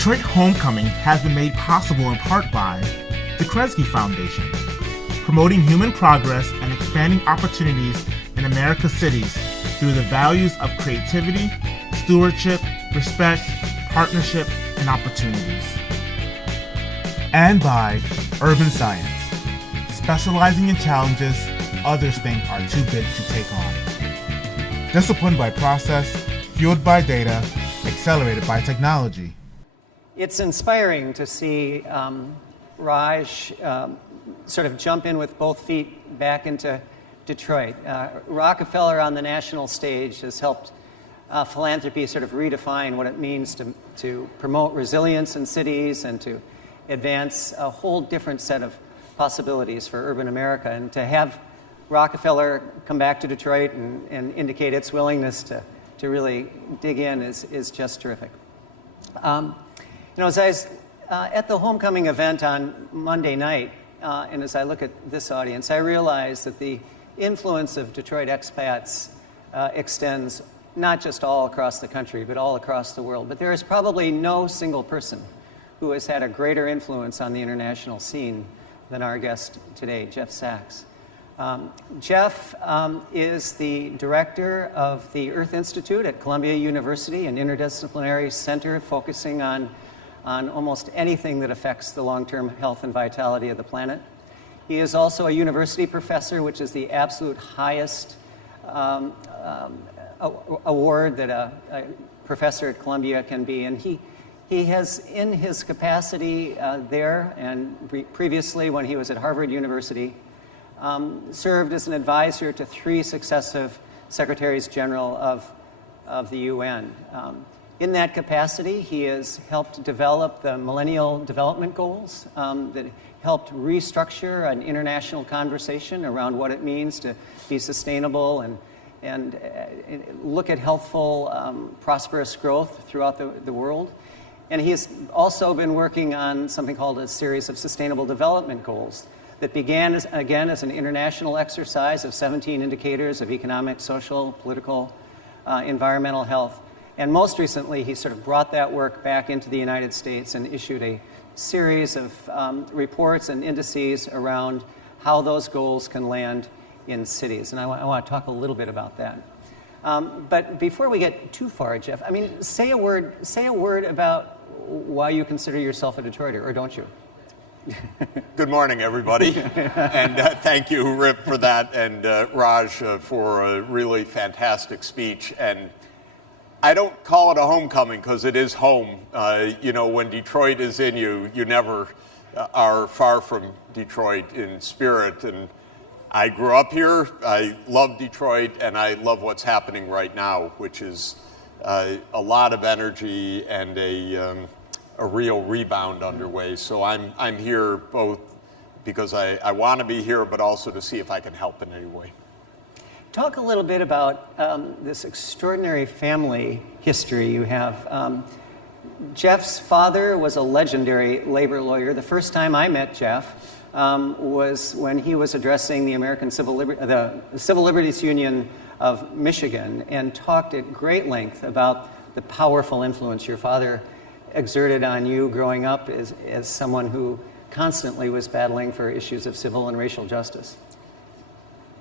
Detroit Homecoming has been made possible in part by the Kresge Foundation, promoting human progress and expanding opportunities in America's cities through the values of creativity, stewardship, respect, partnership, and opportunities. And by Urban Science, specializing in challenges others think are too big to take on. Disciplined by process, fueled by data, accelerated by technology. It's inspiring to see Raj sort of jump in with both feet back into Detroit. Rockefeller on the national stage has helped philanthropy sort of redefine what it means to promote resilience in cities and to advance a whole different set of possibilities for urban America. And to have Rockefeller come back to Detroit and indicate its willingness to really dig in is just terrific. As I was at the homecoming event on Monday night, and as I look at this audience, I realize that the influence of Detroit expats extends not just all across the country, but all across the world. But there is probably no single person who has had a greater influence on the international scene than our guest today, Jeff Sachs. Jeff is the director of the Earth Institute at Columbia University, an interdisciplinary center focusing on almost anything that affects the long-term health and vitality of the planet. He is also a university professor, which is the absolute highest award that a professor at Columbia can be. And he has, in his capacity there and previously when he was at Harvard University, served as an advisor to 3 successive secretaries general of the UN. In that capacity, he has helped develop the Millennial Development Goals that helped restructure an international conversation around what it means to be sustainable and look at healthful, prosperous growth throughout the world. And he has also been working on something called a series of Sustainable Development Goals that began, as an international exercise of 17 indicators of economic, social, political, environmental health. And most recently, he sort of brought that work back into the United States and issued a series of reports and indices around how those goals can land in cities. And I want to talk a little bit about that. But before we get too far, Jeff, I mean, say a word about why you consider yourself a Detroiter, or don't you? Good morning, everybody. And thank you, Rip, for that, and Raj for a really fantastic speech. And I don't call it a homecoming because it is home. When Detroit is in you, you never are far from Detroit in spirit. And I grew up here, I love Detroit, and I love what's happening right now, which is a lot of energy and a real rebound underway. So I'm here both because I want to be here, but also to see if I can help in any way. Talk a little bit about this extraordinary family history you have. Jeff's father was a legendary labor lawyer. The first time I met Jeff was when he was addressing the American the Civil Liberties Union of Michigan, and talked at great length about the powerful influence your father exerted on you growing up as someone who constantly was battling for issues of civil and racial justice.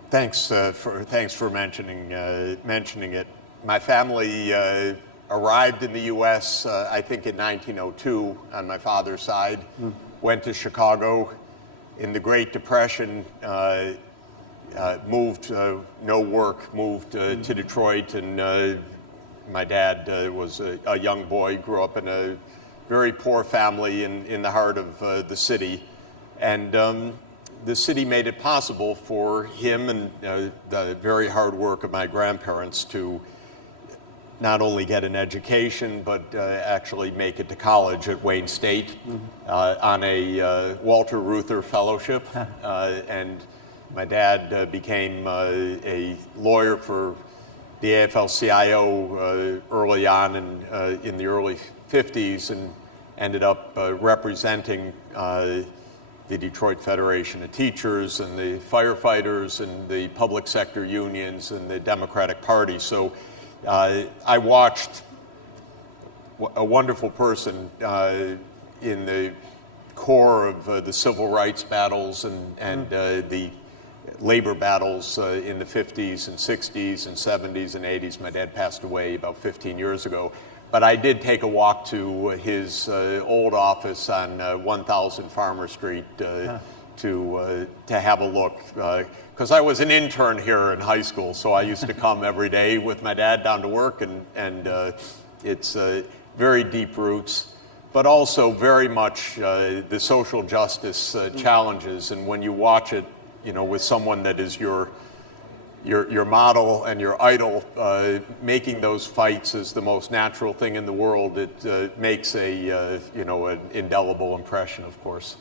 Thanks for mentioning it. My family arrived in the U.S. I think in 1902 on my father's side. Went to Chicago in the Great Depression. Moved no work. Moved to Detroit, and my dad was a young boy. Grew up in a very poor family in the heart of the city, and the city made it possible for him and the very hard work of my grandparents to not only get an education, but actually make it to college at Wayne State on a Walter Reuther Fellowship. And my dad became a lawyer for the AFL-CIO early on in the early 50s, and ended up representing the Detroit Federation of Teachers and the firefighters and the public sector unions and the Democratic Party. So I watched a wonderful person in the core of the civil rights battles and the labor battles in the 50s and 60s and 70s and 80s. My dad passed away about 15 years ago. But I did take a walk to his old office on 1000 Farmer Street to have a look. Because I was an intern here in high school, so I used to come every day with my dad down to work, and it's very deep roots, but also very much the social justice challenges. And when you watch it, you know, with someone that is your model and your idol, making those fights is the most natural thing in the world. It makes an indelible impression, of course.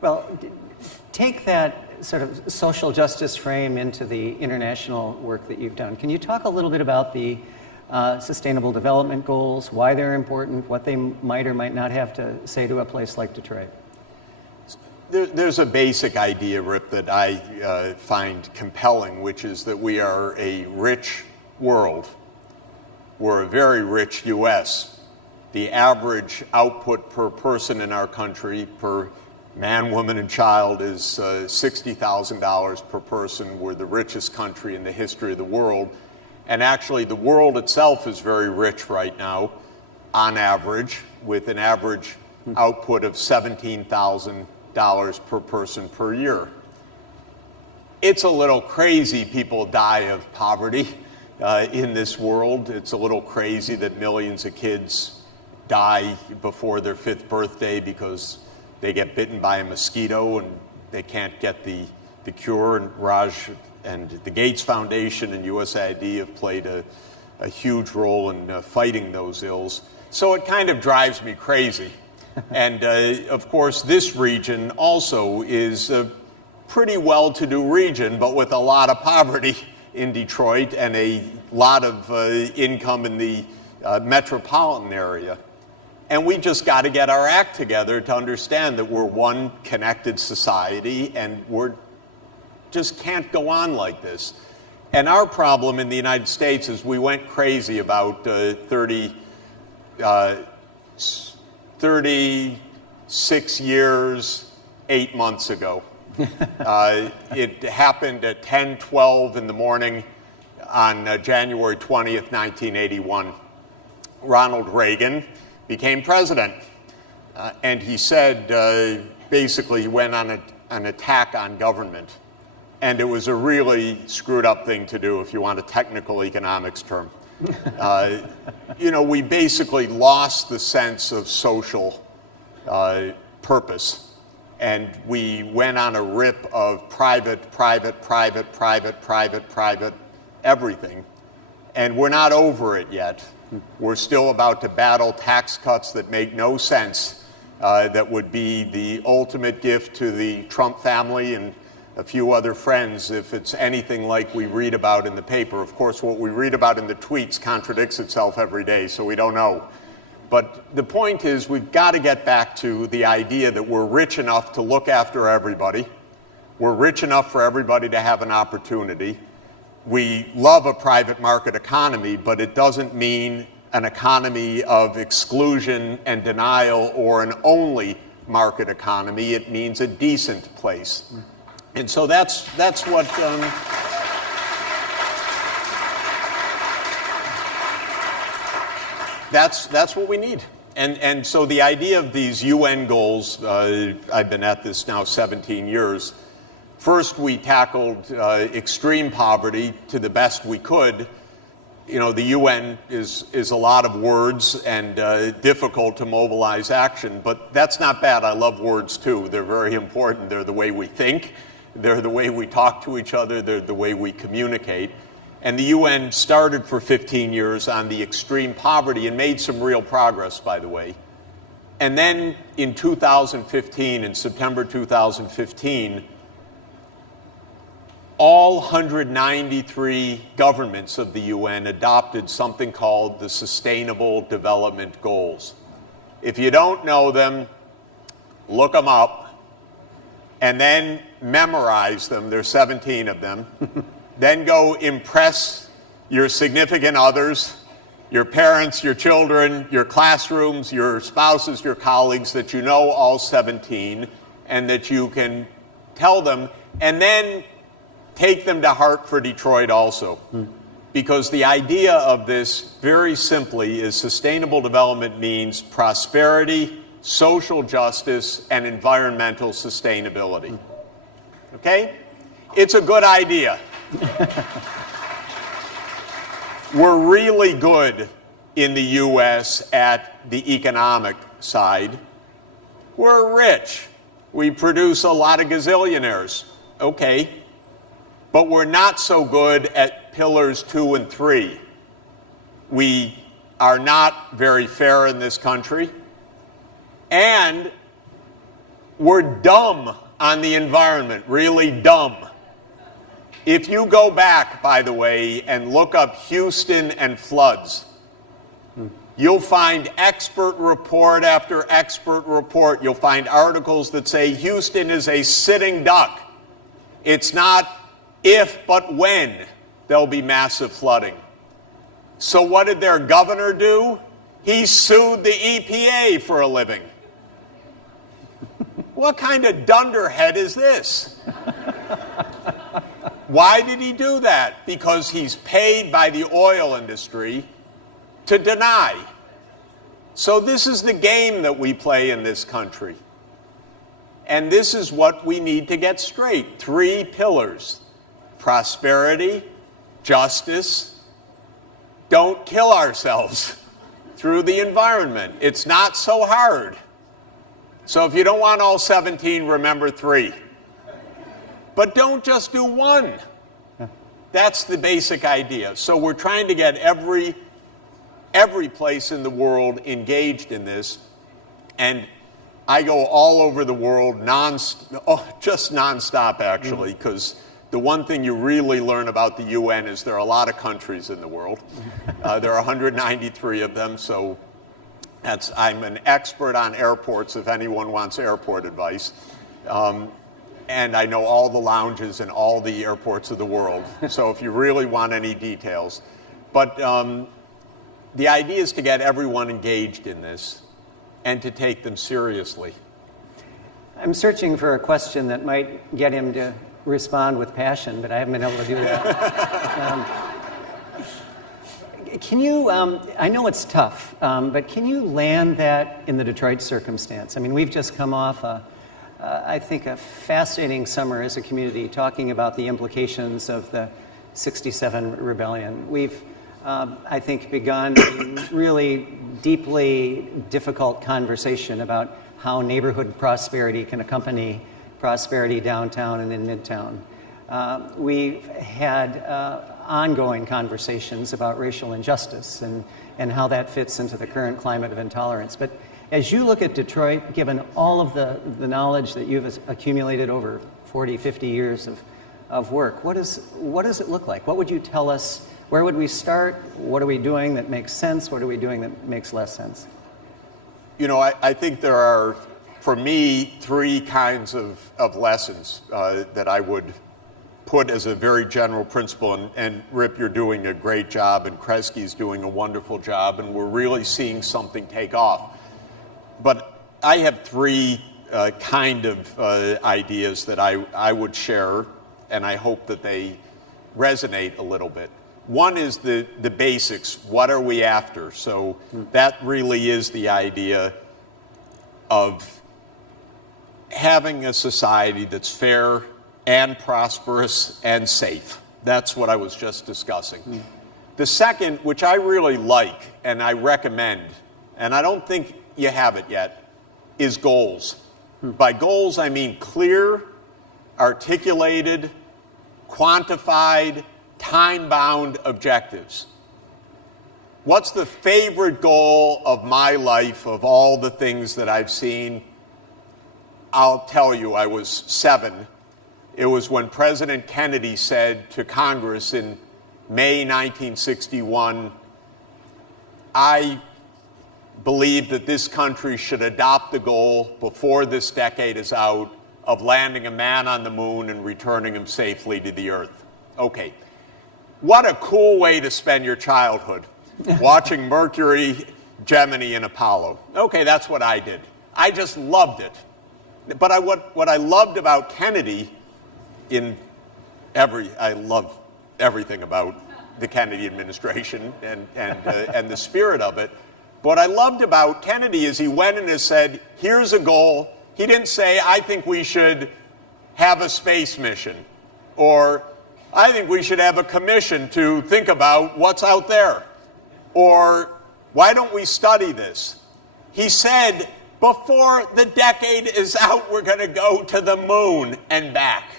Well, take that sort of social justice frame into the international work that you've done. Can you talk a little bit about the Sustainable Development Goals, why they're important, what they might or might not have to say to a place like Detroit? There's a basic idea, Rip, that I find compelling, which is that we are a rich world. We're a very rich U.S. The average output per person in our country, per man, woman, and child, is $60,000 per person. We're the richest country in the history of the world. And actually, the world itself is very rich right now, on average, with an average output of $17,000 per person per year. It's a little crazy people die of poverty in this world. It's a little crazy that millions of kids die before their 5th birthday because they get bitten by a mosquito and they can't get the cure. And Raj and the Gates Foundation and USAID have played a huge role in fighting those ills. So it kind of drives me crazy. And of course, this region also is a pretty well-to-do region, but with a lot of poverty in Detroit and a lot of income in the metropolitan area. And we just got to get our act together to understand that we're one connected society, and we're just can't go on like this. And our problem in the United States is we went crazy about 36 years, 8 months ago. It happened at 10:12 in the morning on January 20th, 1981. Ronald Reagan became president. And he said, basically, he went on an attack on government. And it was a really screwed up thing to do, if you want a technical economics term. We basically lost the sense of social purpose. And we went on a rip of private, everything. And we're not over it yet. We're still about to battle tax cuts that make no sense, that would be the ultimate gift to the Trump family and a few other friends if it's anything like we read about in the paper. Of course, what we read about in the tweets contradicts itself every day, so we don't know. But the point is, we've got to get back to the idea that we're rich enough to look after everybody. We're rich enough for everybody to have an opportunity. We love a private market economy, but it doesn't mean an economy of exclusion and denial or an only market economy. It means a decent place. And so that's what that's what we need. And so the idea of these UN goals, I've been at this now 17 years. First, we tackled extreme poverty to the best we could. The UN is a lot of words and difficult to mobilize action, but that's not bad. I love words too. They're very important. They're the way we think. They're the way we talk to each other. They're the way we communicate. And the UN started for 15 years on the extreme poverty and made some real progress, by the way. And then in 2015, in September 2015, all 193 governments of the UN adopted something called the Sustainable Development Goals. If you don't know them, look them up and then memorize them. There's 17 of them. Then go impress your significant others your parents, your children, your classrooms, your spouses, your colleagues, that you know all 17, and that you can tell them, and then take them to heart for Detroit also. Because the idea of this, very simply, is sustainable development means prosperity, social justice, and environmental sustainability. Okay? It's a good idea. We're really good in the U.S. at the economic side. We're rich. We produce a lot of gazillionaires. Okay. But we're not so good at pillars 2 and 3. We are not very fair in this country. And we're dumb on the environment, really dumb. If you go back, by the way, and look up Houston and floods, you'll find expert report after expert report. You'll find articles that say Houston is a sitting duck. It's not if, but when there'll be massive flooding. So what did their governor do? He sued the EPA for a living. What kind of dunderhead is this? Why did he do that? Because he's paid by the oil industry to deny. So this is the game that we play in this country. And this is what we need to get straight. 3 pillars: prosperity, justice, don't kill ourselves through the environment. It's not so hard. So if you don't want all 17, remember 3. But don't just do 1. That's the basic idea. So we're trying to get every place in the world engaged in this. And I go all over the world, just nonstop, actually, because the one thing you really learn about the UN is there are a lot of countries in the world. There are 193 of them, so I'm an expert on airports if anyone wants airport advice. And I know all the lounges in all the airports of the world, so if you really want any details. But the idea is to get everyone engaged in this and to take them seriously. I'm searching for a question that might get him to respond with passion, but I haven't been able to do that. Can you, I know it's tough, but can you land that in the Detroit circumstance? I mean, we've just come off, I think, a fascinating summer as a community talking about the implications of the '67 rebellion. We've, I think, begun a really deeply difficult conversation about how neighborhood prosperity can accompany prosperity downtown and in Midtown. We've had ongoing conversations about racial injustice and how that fits into the current climate of intolerance. But as you look at Detroit, given all of the knowledge that you've accumulated over 40, 50 years of work, what does it look like? What would you tell us? Where would we start? What are we doing that makes sense? What are we doing that makes less sense? You know, I think there are, for me, 3 kinds of lessons that I would put as a very general principle. And Rip, you're doing a great job, and Kresge's doing a wonderful job, and we're really seeing something take off. But I have 3 kind of ideas that I would share, and I hope that they resonate a little bit. One is the basics. What are we after? So that really is the idea of having a society that's fair and prosperous and safe. That's what I was just discussing. The second, which I really like and I recommend, and I don't think you have it yet, is goals. By goals, I mean clear, articulated, quantified, time-bound objectives. What's the favorite goal of my life, of all the things that I've seen? I'll tell you, I was 7. It was when President Kennedy said to Congress in May 1961, I believe that this country should adopt the goal before this decade is out of landing a man on the moon and returning him safely to the earth. Okay. What a cool way to spend your childhood. watching Mercury, Gemini, and Apollo. Okay, that's what I did. I just loved it. But what I loved about Kennedy, I love everything about the Kennedy administration and the spirit of it. What I loved about Kennedy is he went and said, here's a goal. He didn't say, I think we should have a space mission, or I think we should have a commission to think about what's out there, or why don't we study this? He said, before the decade is out, we're going to go to the moon and back.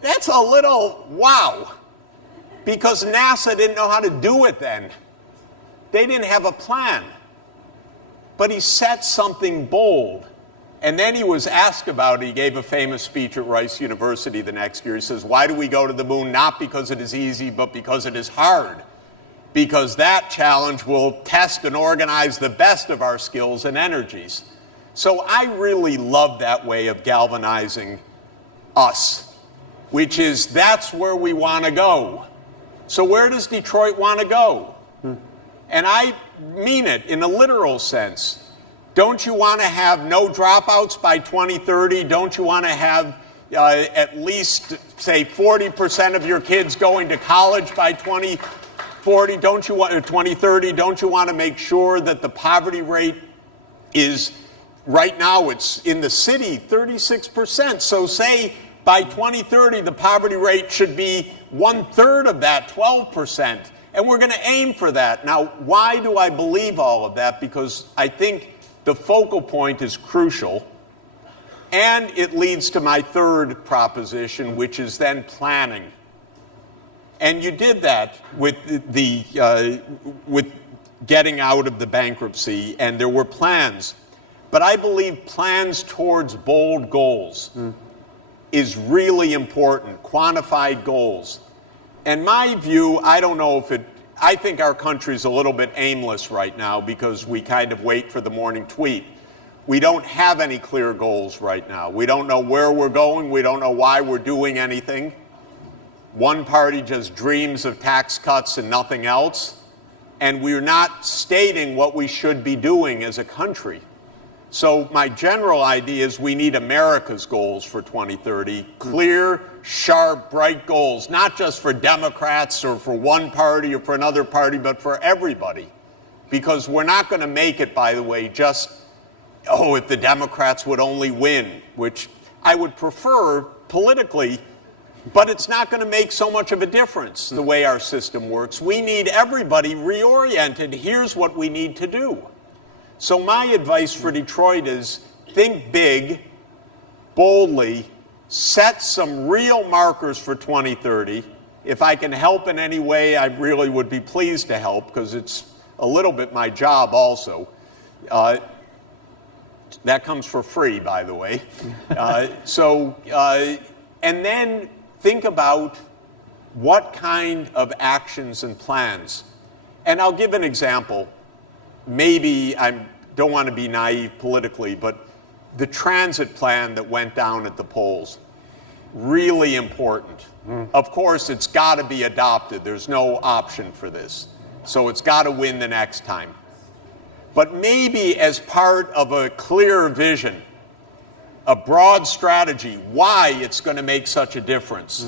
That's a little wow, because NASA didn't know how to do it then. They didn't have a plan. But he set something bold. And then he was asked about it. He gave a famous speech at Rice University the next year. He says, why do we go to the moon? Not because it is easy, but because it is hard. Because that challenge will test and organize the best of our skills and energies. So I really love that way of galvanizing us, which is that's where we want to go. So where does Detroit want to go? And I mean it in a literal sense. Don't you want to have no dropouts by 2030? Don't you want to have at least, say, 40% of your kids going to college by 2040? Don't you want 2030? Don't you want to make sure that the poverty rate is, right now it's in the city 36%. So say by 2030 the poverty rate should be 1/3 of that, 12%. And we're going to aim for that. Now, why do I believe all of that? Because I think the focal point is crucial. And it leads to my third proposition, which is then planning. And you did that with with getting out of the bankruptcy, and there were plans. But I believe plans towards bold goals is really important, quantified goals. And my view, I don't know if I think our country's a little bit aimless right now because we kind of wait for the morning tweet. We don't have any clear goals right now. We don't know where we're going. We don't know why we're doing anything. One party just dreams of tax cuts and nothing else. And we're not stating what we should be doing as a country. So my general idea is we need America's goals for 2030, clear, sharp, bright goals, not just for Democrats or for one party or for another party, but for everybody. Because we're not going to make it, by the way, just, if the Democrats would only win, which I would prefer politically, but it's not going to make so much of a difference the way our system works. We need everybody reoriented. Here's what we need to do. So my advice for Detroit is think big, boldly, set some real markers for 2030. If I can help in any way, I really would be pleased to help because it's a little bit my job also. That comes for free, by the way. And then think about what kind of actions and plans. And I'll give an example. Maybe I don't want to be naive politically, but the transit plan that went down at the polls, really important. Of course, it's got to be adopted. There's no option for this. So it's got to win the next time. But maybe as part of a clear vision, a broad strategy, why it's going to make such a difference,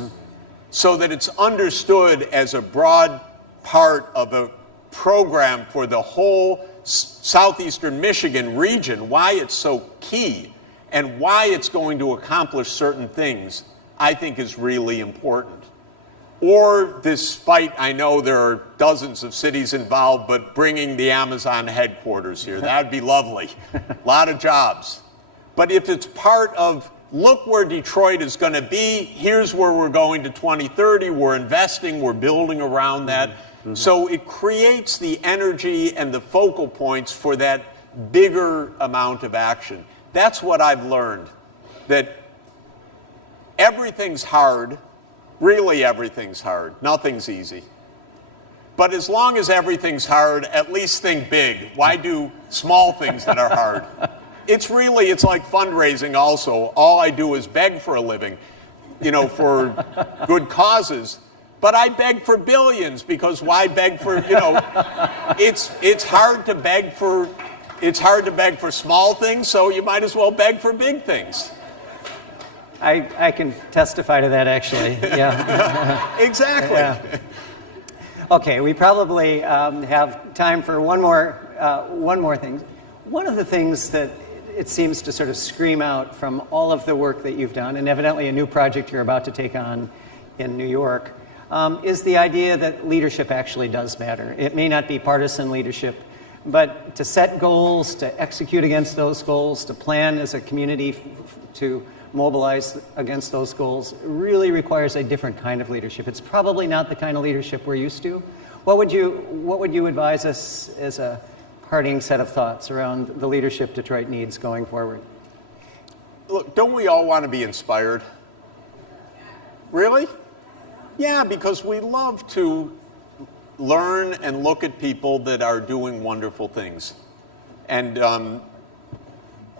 so that it's understood as a broad part of a program for the whole southeastern Michigan region, why it's so key and why it's going to accomplish certain things, I think is really important. Or this fight, I know there are dozens of cities involved, but bringing the Amazon headquarters here, that'd be lovely. A lot of jobs. But if it's part of, look where Detroit is going to be, here's where we're going to 2030, we're investing, we're building around that. So it creates the energy and the focal points for that bigger amount of action. That's what I've learned, that everything's hard, really everything's hard, nothing's easy. But as long as everything's hard, at least think big. Why do small things that are hard? It's like fundraising also. All I do is beg for a living, for good causes. But I beg for billions, because why beg for, it's hard to beg for small things, so you might as well beg for big things. I can testify to that, actually. Yeah. Exactly. Yeah. Okay, we probably have time for one more thing. One of the things that it seems to sort of scream out from all of the work that you've done, and evidently a new project you're about to take on in New York, is the idea that leadership actually does matter. It may not be partisan leadership, but to set goals, to execute against those goals, to plan as a community to mobilize against those goals really requires a different kind of leadership. It's probably not the kind of leadership we're used to. What would you advise us as a parting set of thoughts around the leadership Detroit needs going forward? Look, don't we all want to be inspired? Really? Yeah, because we love to learn and look at people that are doing wonderful things. And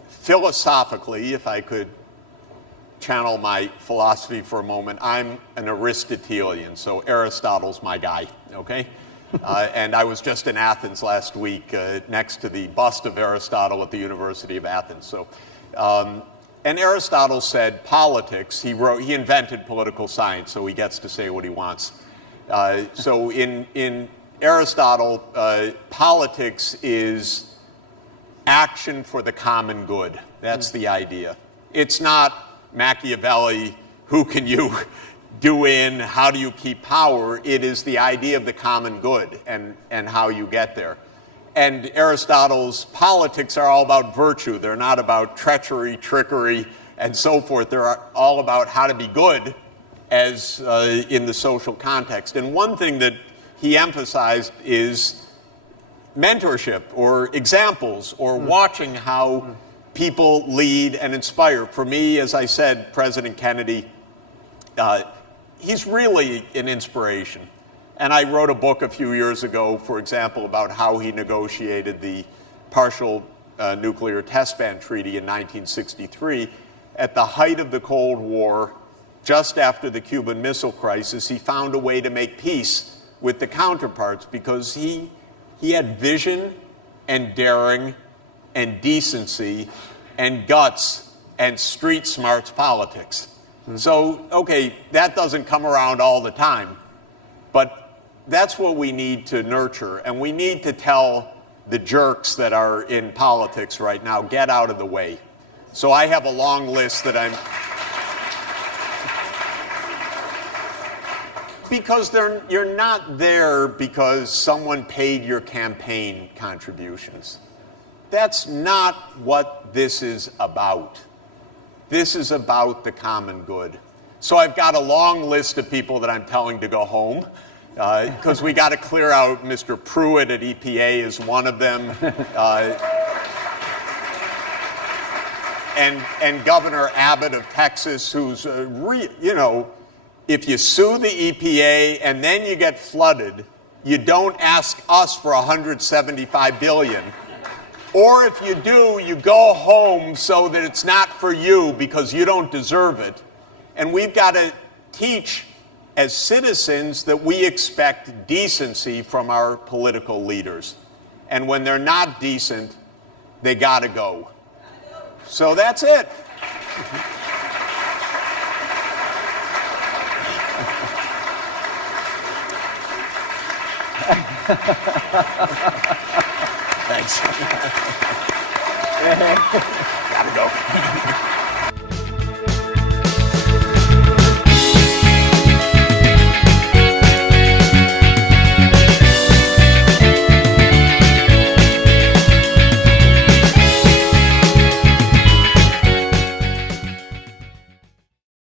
philosophically, if I could channel my philosophy for a moment, I'm an Aristotelian, so Aristotle's my guy, okay? And I was just in Athens last week next to the bust of Aristotle at the University of Athens. So, and Aristotle said politics, he invented political science, so he gets to say what he wants. So in Aristotle, politics is action for the common good. That's the idea. It's not Machiavelli, who can you do in, how do you keep power? It is the idea of the common good and how you get there. And Aristotle's politics are all about virtue. They're not about treachery, trickery, and so forth. They're all about how to be good as in the social context. And one thing that he emphasized is mentorship or examples or watching how people lead and inspire. For me, as I said, President Kennedy, he's really an inspiration. And I wrote a book a few years ago, for example, about how he negotiated the partial nuclear test ban treaty in 1963. At the height of the Cold War, just after the Cuban Missile Crisis, he found a way to make peace with the counterparts because he had vision and daring and decency and guts and street smarts politics. So, okay, that doesn't come around all the time, but that's what we need to nurture, and we need to tell the jerks that are in politics right now, get out of the way. So I have a long list that because you're not there because someone paid your campaign contributions. That's not what this is about. This is about the common good. So I've got a long list of people that I'm telling to go home because we got to clear out. Mr. Pruitt at EPA is one of them. And Governor Abbott of Texas, who's, if you sue the EPA and then you get flooded, you don't ask us for $175 billion. Or if you do, you go home so that it's not for you because you don't deserve it. And we've got to teach as citizens that we expect decency from our political leaders. And when they're not decent, they got to go. So that's it. Thanks. Gotta go.